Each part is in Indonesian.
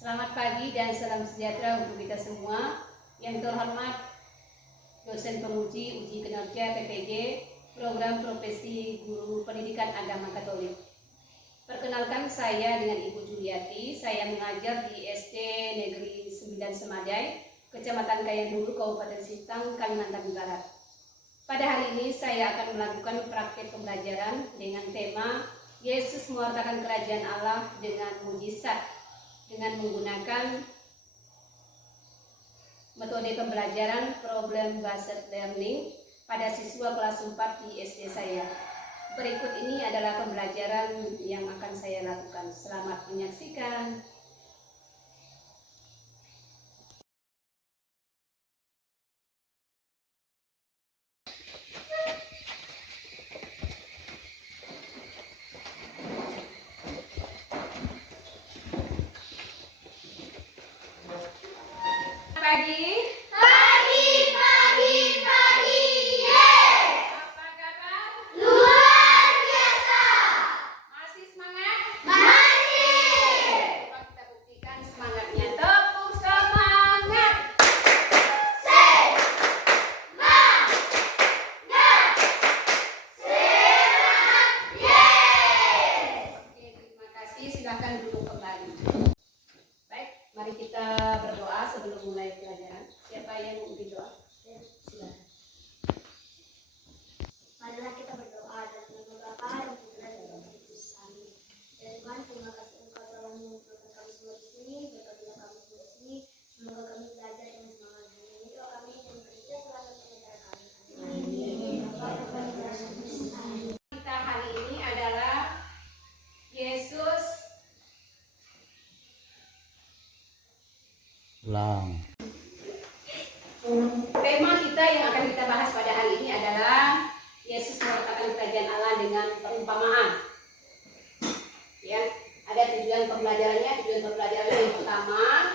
Selamat pagi dan salam sejahtera untuk kita semua. Yang terhormat dosen penguji uji kinerja PPG Program Profesi Guru Pendidikan Agama Katolik. Perkenalkan, saya dengan Ibu Juliati. Saya mengajar di SD Negeri 9 Semadai, Kecamatan Kayandulu, Kabupaten Sintang, Kalimantan Barat. Pada hari ini saya akan melakukan praktek pembelajaran dengan tema Yesus mewartakan kerajaan Allah dengan mujizat, dengan menggunakan metode pembelajaran problem based learning pada siswa kelas 4 di SD saya. Berikut ini adalah pembelajaran yang akan saya lakukan. Selamat menyaksikan. Pagi. Apa kabar? Luar biasa. Masih semangat? Masih. Coba kita buktikan semangatnya. Tepuk semangat. Semangat. Semangat. Yes. Oke, terima kasih. Silakan duduk kembali. Baik, mari kita berdoa sebelum mulai pelajaran. Siapa yang mau berdoa? Silakan. Marilah kita berdoa dan Bapa dan Putra dan Roh Kudus. Amin. Ya Tuhan, terima kasih Engkau telah mengumpulkan kami semua di sini. Berkatilah kami semua di sini. Semoga kami belajar dengan semangat dan ini doa kami dan Kristus selalu menyertai kami. Amin. Kita hari ini adalah Yesus Ulang. Tema kita yang akan kita bahas pada hari ini adalah Yesus mewartakan kerajaan Allah dengan perumpamaan. Ya, ada tujuan pembelajarannya. Tujuan pembelajaran yang pertama,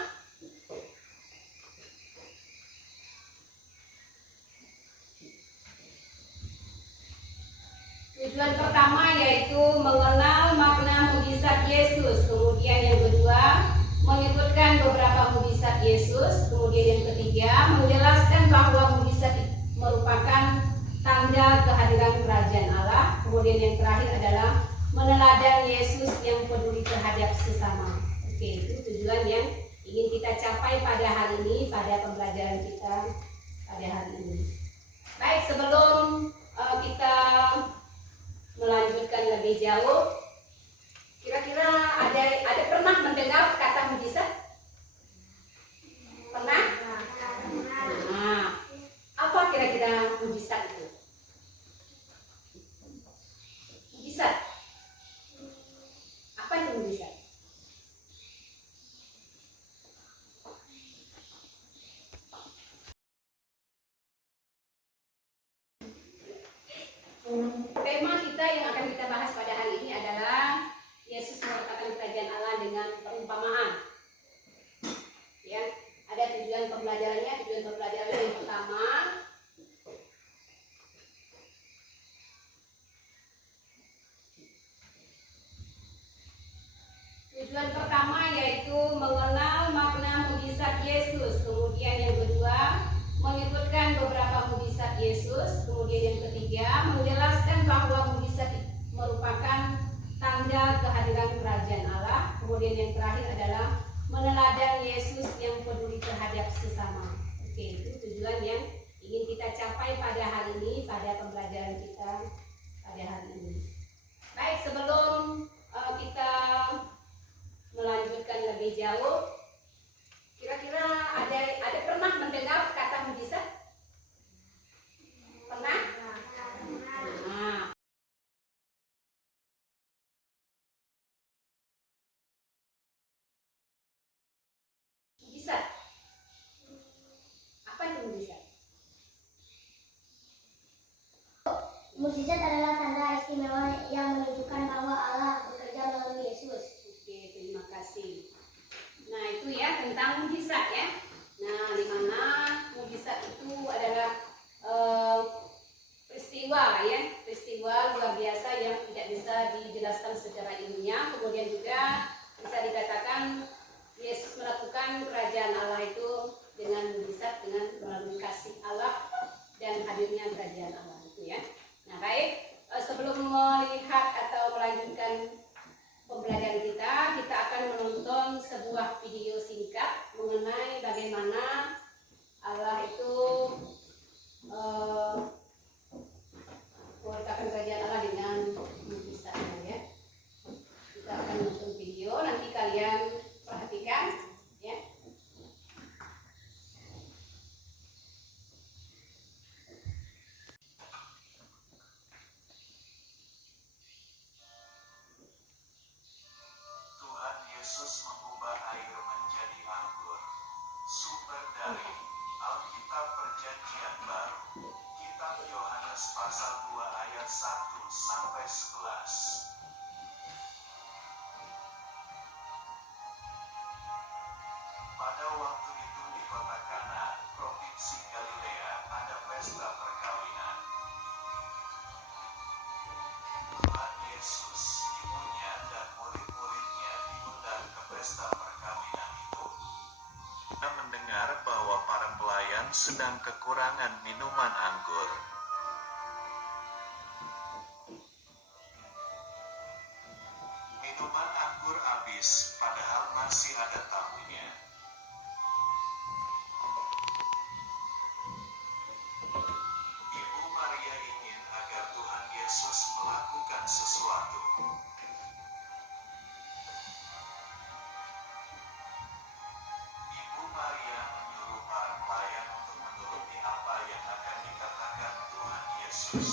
yaitu mengenal makna mujizat Yesus. Kemudian yang kedua, menyebutkan beberapa mujizat Yesus. Kemudian yang ketiga, menjelaskan bahwa mujizat merupakan tanda kehadiran kerajaan Allah. Kemudian yang terakhir adalah meneladan Yesus yang peduli terhadap sesama. Oke, itu tujuan yang ingin kita capai pada hari ini, pada pembelajaran kita pada hari ini. Baik, sebelum kita melanjutkan lebih jauh, kira-kira ada pernah mendengar kata mujizat? Pernah? Nah, apa kira-kira mujizat itu? Mujizat. Apa itu mujizat? Tema kita yang akan kita bahas pada hari ini adalah Yesus mewartakan kerajaan Allah dengan perumpamaan. Ya, ada tujuan pembelajarannya. Tujuan pembelajaran yang pertama, yaitu mengenal makna mujizat Yesus. Kemudian yang kedua, menyebutkan beberapa mujizat Yesus. Kemudian yang ketiga, menjelaskan bahwa mujizat merupakan tanda kehadiran kerajaan Allah. Kemudian yang terakhir adalah meneladan Yesus yang peduli terhadap sesama. Oke, itu tujuan yang ingin kita capai pada hari ini, pada pembelajaran kita pada hari ini. Baik, sebelum kita melanjutkan lebih jauh, kira-kira ada pernah mendengar kata mujizat? Pernah? Nah, mujizat. Apa itu mujizat? Mujizat adalah tanda istimewa yang menunjukkan bahwa Allah bekerja melalui Yesus. Oke, terima kasih. Nah, itu ya tentang mujizat ya. Nah, di mana mujizat itu adalah peristiwa luar biasa yang tidak bisa dijelaskan secara ilmiah. Kemudian juga bisa dikatakan Yesus Yesus mengubah air menjadi anggur. Sumber dari Alkitab Perjanjian Baru. Kitab Yohanes pasal 2 ayat 1 sampai 11. Pada waktu itu di kota Kana, provinsi Galilea, ada pesta perkawinan. Tuhan Yesus, ibunya dan murid-muridnya diundang ke pesta perkawinan itu. Dia mendengar bahwa para pelayan sedang kekurangan minuman anggur. Minuman anggur habis, padahal masih ada tamunya. Ibu Maria ingin agar Tuhan Yesus melakukan sesuatu. Ibu Maria menyuruh para pelayan untuk menuruti apa yang akan dikatakan Tuhan Yesus.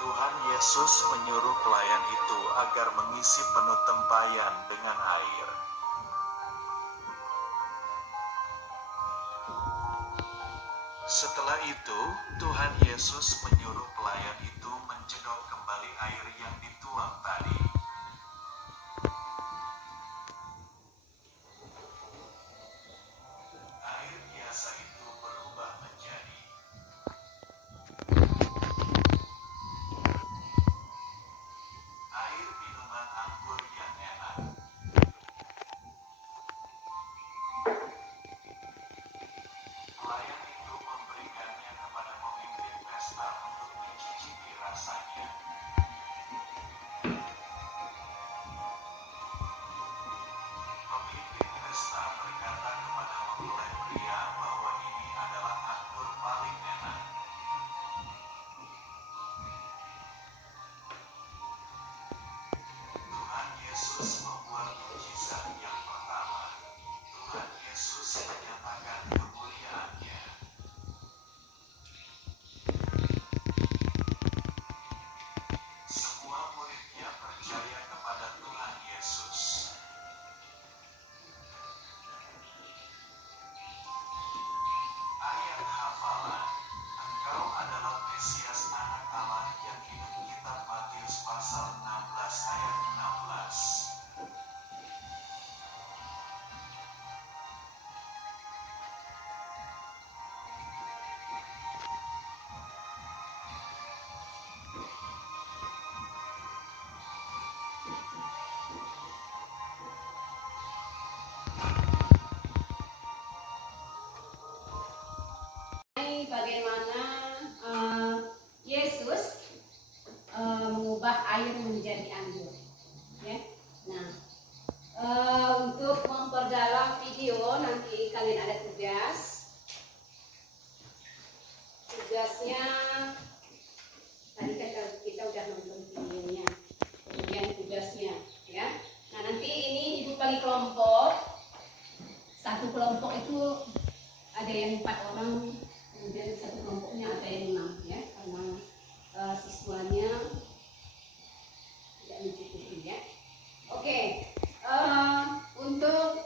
Tuhan Yesus menyuruh pelayan itu agar mengisi penuh tempayan dengan air. Setelah itu, Tuhan Yesus menyuruh pelayan itu mencedok kembali air yang dituang tadi. Air biasa itu berubah menjadi air minuman anggur yang enak. Pelayan itu memberikannya kepada pemimpin pesta untuk mencicipi rasanya. Pemimpin pesta berkata kepada mempelai pria bahwa ini adalah anggur paling enak. Tuhan Yesus membuat mukjizat yang pertama. Tuhan Yesus menyatakan kemuliaan-Nya. Semua murid-Nya percaya kepada Tuhan Yesus. Ayat hafalan. Engkau adalah Mesias Anak Allah yang hidup. Kitab Matius pasal 16 ayat 16. Bagaimana Yesus mengubah air menjadi anggur, ya. Nah, untuk memperdalam video nanti kalian ada tugasnya. Tadi kan kita udah nonton videonya, kemudian tugasnya, ya. Nah, nanti ini ibu bagi kelompok. Satu kelompok itu ada yang 4 orang. Kemudian satu kelompoknya ada yang 6, ya, karena siswanya tidak mencukupi, ya. Oke, untuk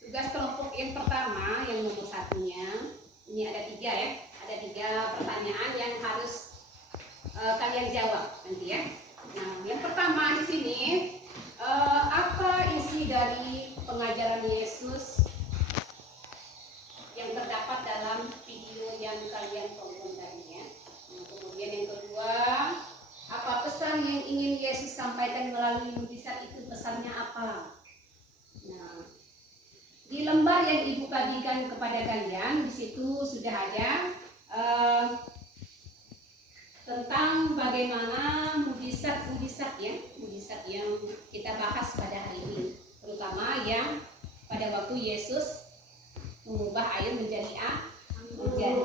tugas kelompok yang pertama, yang nomor 1-nya, ini ada 3, ya, ada 3 pertanyaan yang harus kalian jawab nanti, ya. Nah, yang pertama di sini, apa isi dari pengajaran Yesus yang terdapat dalam video yang kalian tonton tadi, ya. Nah, kemudian yang kedua, apa pesan yang ingin Yesus sampaikan melalui mukjizat itu, pesannya apa? Nah, di lembar yang ibu bagikan kepada kalian, di situ sudah ada tentang bagaimana mukjizat, ya, mukjizat yang kita bahas pada hari ini, terutama yang pada waktu Yesus mengubah air menjadi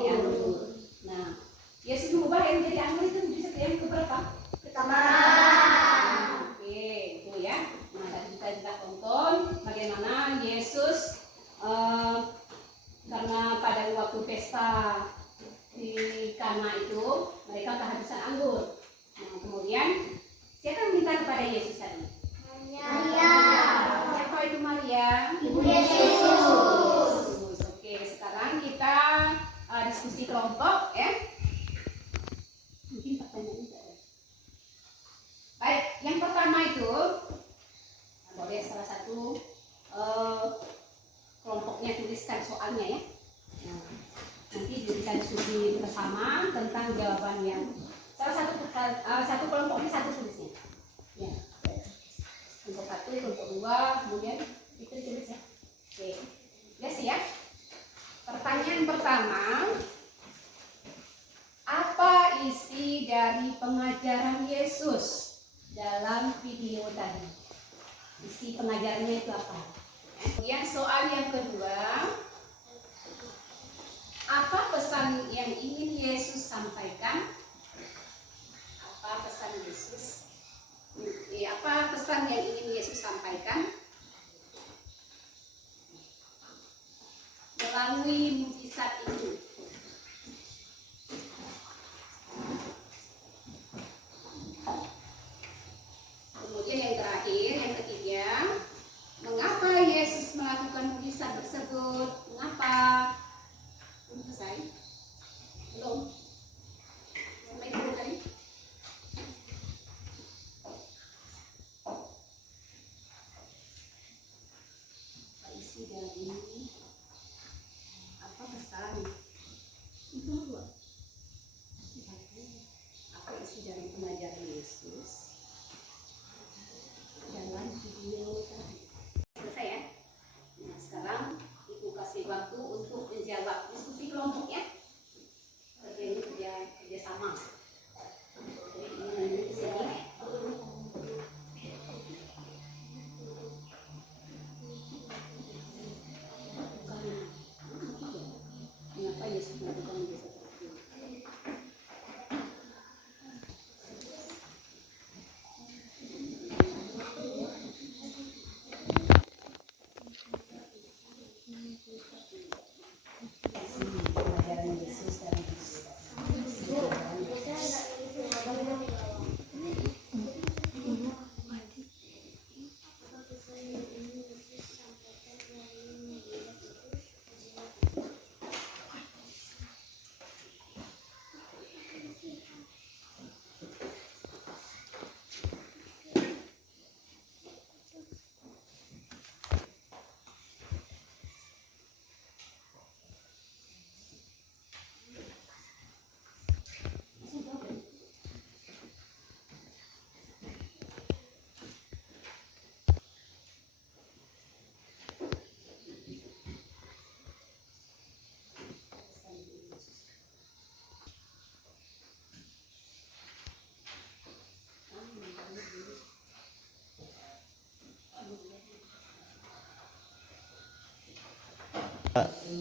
anggur. Nah, Yesus mengubah air menjadi anggur itu bisa yang keberapa? Pertama. Oke, itu, ya. Nah, tadi kita juga tonton bagaimana Yesus karena pada waktu pesta di Kana itu mereka pesan yang satu kelompoknya satu tulisnya. Ya. Kelompok satu, kelompok dua, kemudian itu tulis ya. Oke, yes ya. Pertanyaan pertama, apa isi dari pengajaran Yesus dalam video tadi? Isi pengajarannya itu apa? Kemudian soal yang kedua, apa pesan yang ingin Yesus sampaikan? Apa pesan Yesus? Apa pesan yang ingin Yesus sampaikan melalui mukjizat ini? Kemudian yang terakhir, yang ketiga, mengapa Yesus melakukan mukjizat tersebut? Mengapa? Belum selesai? Belum? Sampai dulu tadi? Apa isi dari apa pesan? Itu dua. Apa isi dari pengajaran Yesus dalam video tadi? Selesai ya? Nah, sekarang Ibu kasih waktu untuk menjawab diskusi kelompok ya. Kerja sama. Jadi ini di sini. Mengapa Yesus melakukan mujizat tersebut? Pengajaran Yesus dalam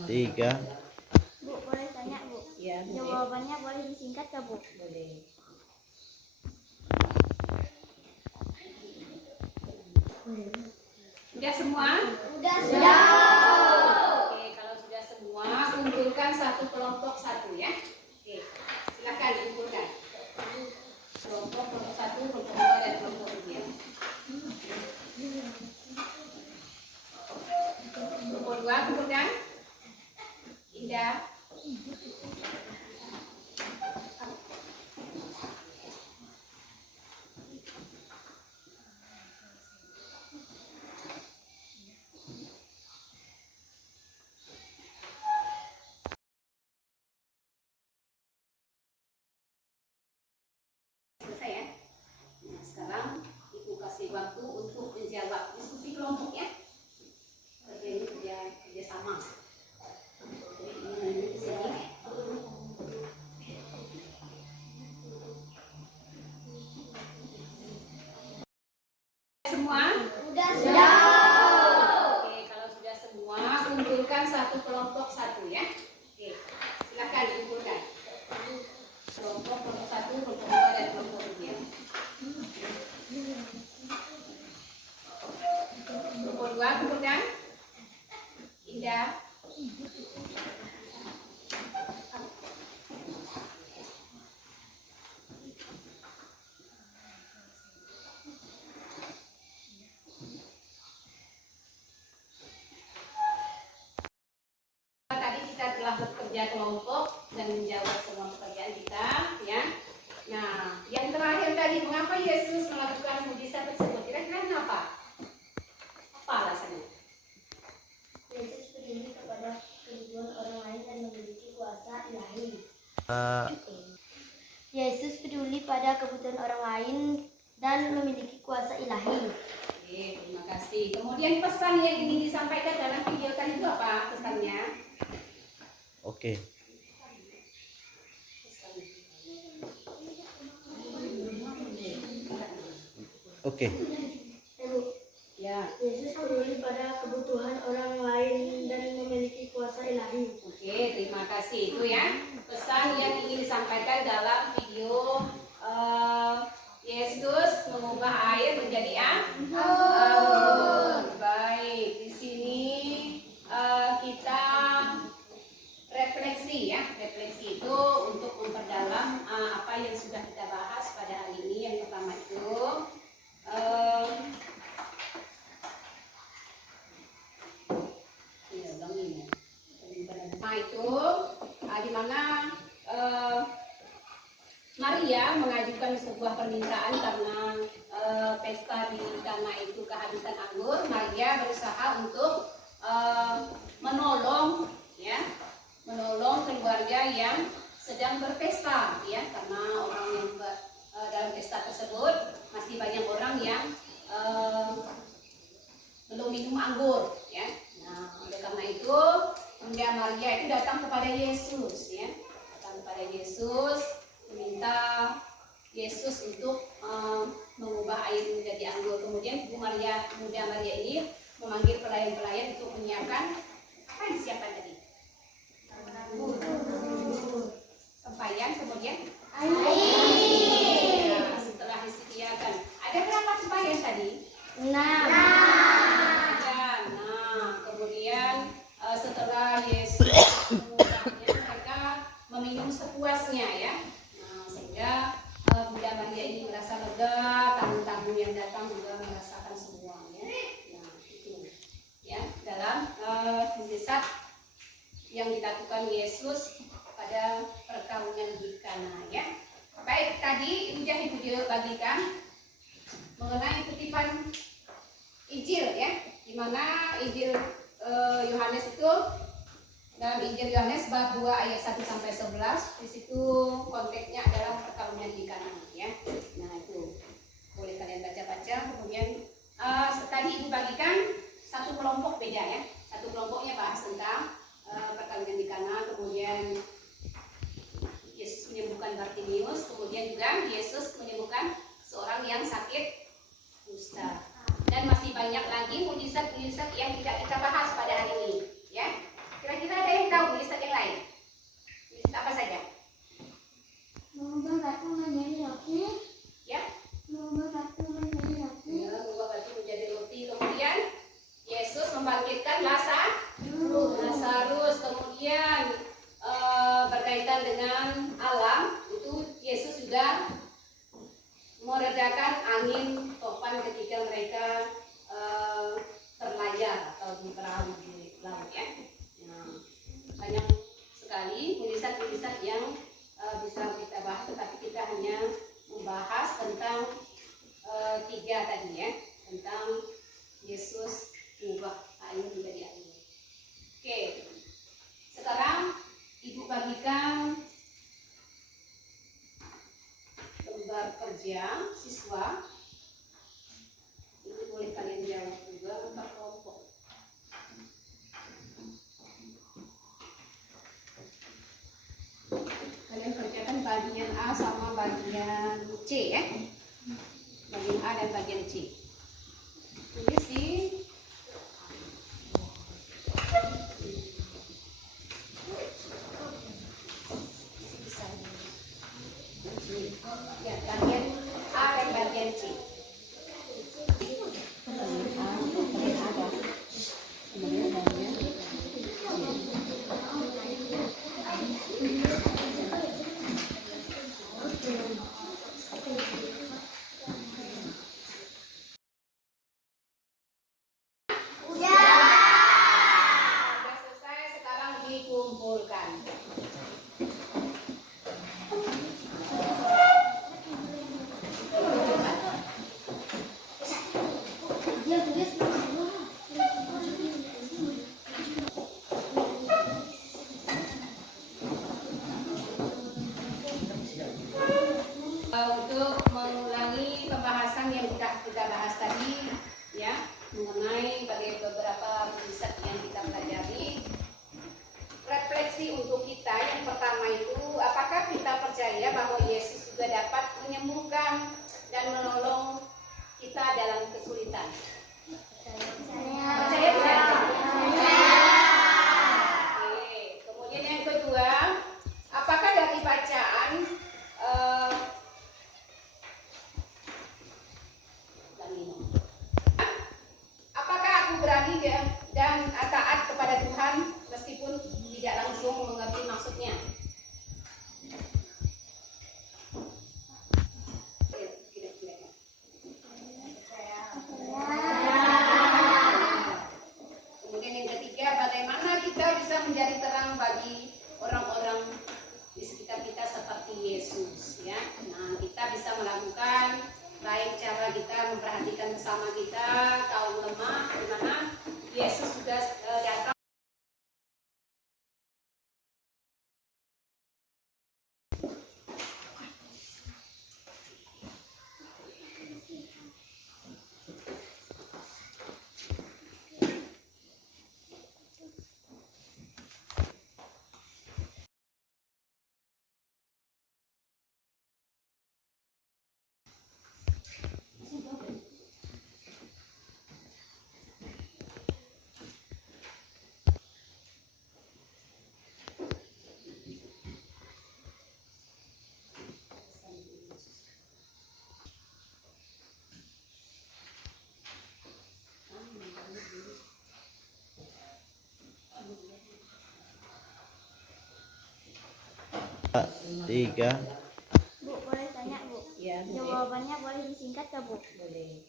Tiga. Bu, boleh tanya Bu? ya, Jawabannya boleh disingkat ke Bu? boleh. Sudah semua? Sudah. Oke, kalau sudah semua, kumpulkan satu kelompok satu ya. Oke, silakan kumpulkan. Kelompok satu, kelompok dua, dan kelompok tiga. Kelompok dua kumpulkan. Indah. Selesai ya. Nah, sekarang Ibu kasih waktu untuk menjawab diskusi kelompok ya. Ini kerja sama. Jadi ini di sini. Semua? Sudah. Oke, kalau sudah semua, kumpulkan satu kelompok satu ya. Oke, silakan kumpulkan. Kelompok satu, kelompok dua, dan kelompok tiga. Kelompok dua kumpulkan. Indah. Tadi kita telah bekerja kelompok dan menjawab semua pekerjaan kita ya. Nah, yang terakhir tadi, mengapa Yesus melakukan mujizat tersebut? Kira-kira kenapa? Apa alasannya? Yesus peduli kepada kehidupan orang lain dan memiliki kuasa ilahi. Yesus peduli pada kebutuhan orang lain dan memiliki kuasa ilahi. Oke, terima kasih. Kemudian pesan yang ingin disampaikan dalam video tadi itu apa pesannya? Oke. Oke. Ya. Yesus peduli pada kebutuhan orang lain dan memiliki kuasa ilahi. Oke, terima kasih. Itu ya pesan yang ingin disampaikan dalam video Yesus mengubah air menjadi anggur. Baik, di sini kita refleksi ya. Refleksi itu untuk memperdalam apa yang sudah kita bahas pada hari ini. Yang pertama itu di mana Maria mengajukan sebuah permintaan karena pesta di Kana itu kehabisan anggur. Maria berusaha untuk menolong keluarga yang sedang berpesta ya, karena orang yang dalam pesta tersebut masih banyak orang yang belum minum anggur ya. Nah, oleh karena itu Bunda Maria itu datang kepada Yesus ya, datang kepada Yesus meminta Yesus untuk mengubah air menjadi anggur. Kemudian Bunda Maria ini memanggil pelayan-pelayan untuk menyiapkan apa yang disiapkan tadi? Tempayan, kemudian air. Ya, setelah disediakan, ada berapa tempayan tadi? 6. Kemudian setelah Yesus mengubahnya, mereka meminum sepuasnya ya. Nah, sehingga Bunda Maria ini merasa lega, tamu-tamu yang datang juga merasakan semuanya. Nah, itu ya dalam mujizat yang dilakukan Yesus pada perkawinan di Kana ya. Baik, tadi sudah Ibu bagikan mengenai kutipan Injil ya, di mana Injil Yohanes itu dalam Injil Yohanes bab 2 ayat 1 sampai 11, di situ konteksnya adalah perkawinan di Kana ya. Nah, itu boleh kalian baca-baca. Kemudian tadi Ibu bagikan satu kelompok beda ya. Satu kelompoknya bahas tentang perkawinan di Kana, kemudian Yesus menyembuhkan Bartimius, kemudian juga Yesus menyembuhkan seorang yang sakit kusta. Dan masih banyak lagi mujizat-mujizat yang tidak kita bahas pada hari ini ya. Kira-kira ada yang tahu mujizat yang lain? Mujizat apa saja? Mengubah batu menjadi roti. Ya? Mengubah batu menjadi roti. Ya, mengubah batu menjadi roti. Kemudian Yesus membangkitkan Lazarus. Kemudian berkaitan dengan alam, itu Yesus juga meredakan angin topan ketika mereka terlayar atau di perahu di laut ya. Nah, banyak sekali mujizat-mujizat yang bisa kita bahas, tetapi kita hanya membahas tentang 3 tadi ya, tentang Yesus mengubah air menjadi anggur. Oke, sekarang Ibu bagikan lembar kerja siswa. Ini boleh kalian jawab juga untuk kelompok. Kalian kerjakan bagian A sama bagian C ya. Bagian A dan bagian C. Tulis di ya, bagian A dan bagian C. Sudah selesai, sekarang dikumpulkan. Dia tulis nama. cara kita memperhatikan bersama kita kaum lemah, di mana Yesus sudah datang. Tiga. Bu, boleh tanya, Bu? Ya, Jawabannya boleh disingkat ke Bu? boleh.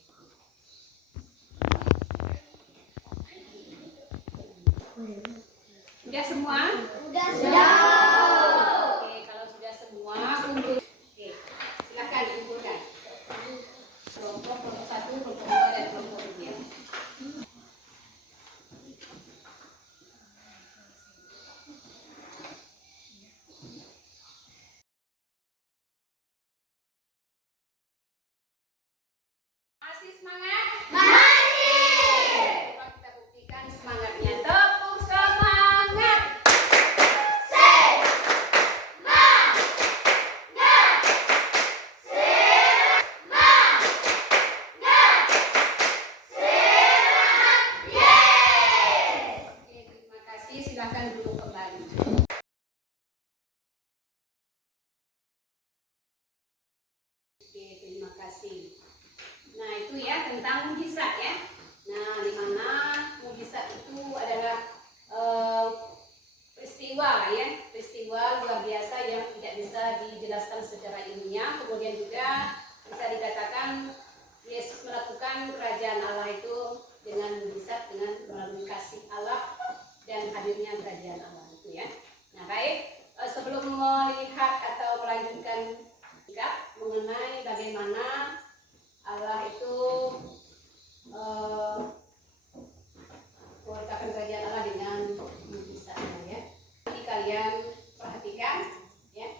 Sudah semua? Udah. Oke, kalau sudah semua, kumpul. Oke, silakan kumpulkan. Kelompok 1, kelompok 2, dan kelompok 3. Masih semangat? Coba kita buktikan semangatnya. Tepuk semangat. Oke, terima kasih. Silakan duduk kembali. Oke, terima kasih. Nah, itu ya tentang mujizat ya. Nah, di mana mujizat itu adalah peristiwa ya, peristiwa luar biasa yang tidak bisa dijelaskan secara ilmiah. Kemudian juga bisa dikatakan Yesus melakukan kerajaan Allah itu dengan mujizat, dengan melalui kasih Allah dan hadirnya kerajaan Allah itu ya. Nah, baik, sebelum melihat atau melanjutkan mengenai bagaimana Allah itu mengatakan kerajaan Allah dengan mujizat ya. Jadi kalian perhatikan ya.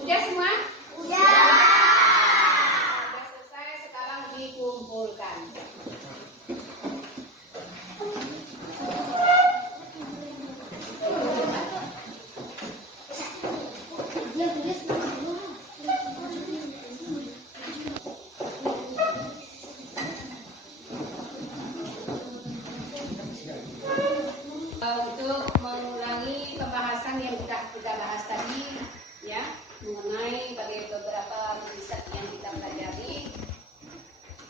Udah semua? Udah selesai, sekarang dikumpulkan. Untuk mengulangi pembahasan yang kita bahas tadi ya, mengenai beberapa mujizat yang kita pelajari.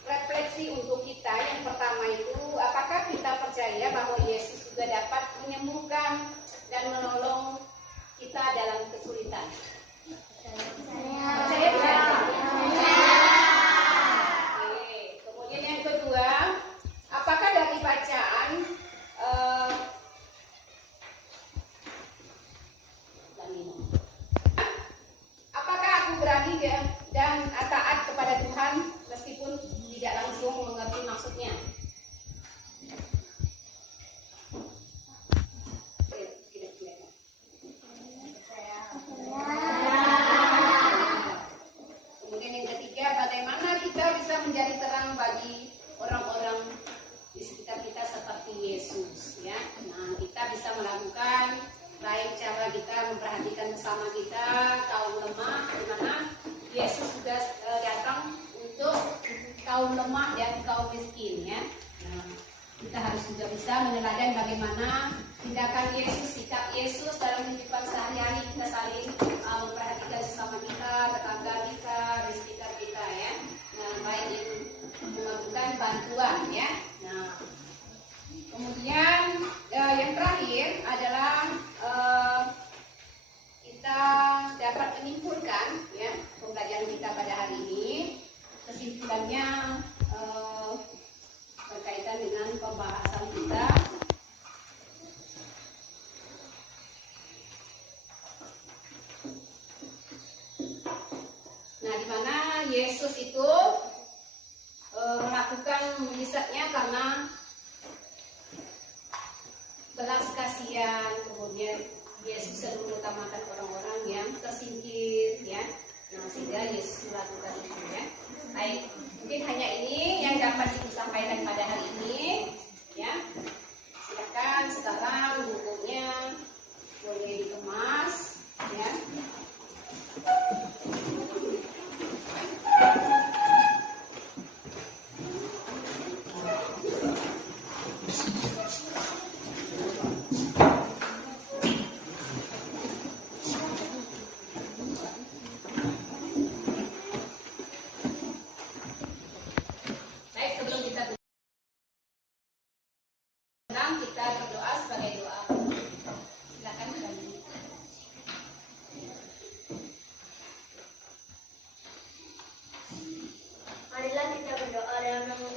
Refleksi untuk kita yang pertama itu, apakah kita percaya bahwa Yesus juga dapat menyembuhkan dan menolong kita dalam kesulitan? Percaya tidak? Oke. Kemudian yang kedua, apakah dari bacaan apakah aku berani dan taat kepada Tuhan meskipun tidak langsung mengerti maksudnya? Kemudian yang ketiga, bagaimana kita bisa menjadi terang bagi orang-orang di sekitar kita seperti Yesus ya. Nah, kita bisa melakukan baik cara kita memperhatikan bersama kita kaum lemah, di mana Yesus sudah datang untuk kaum lemah dan kaum miskin ya. Nah, kita harus juga bisa meneladan bagaimana tindakan Yesus, sikap Yesus dalam kehidupan sehari-hari. Kita saling memperhatikan sesama kita, tetangga kita, di sekitar kita ya. mana Yesus itu melakukan mujizatnya karena belas kasihan. Kemudian Yesus selalu mengutamakan orang-orang yang tersingkir, ya. Nah, sehingga Yesus melakukan itu, ya. Baik, mungkin hanya ini yang dapat disampaikan pada hari ini, ya. Silakan sekarang bukunya boleh dikemas, ya. Baik, sebelum kita kita berdoa sebagai doa. Silakan kembali. Marilah kita berdoa dalam nama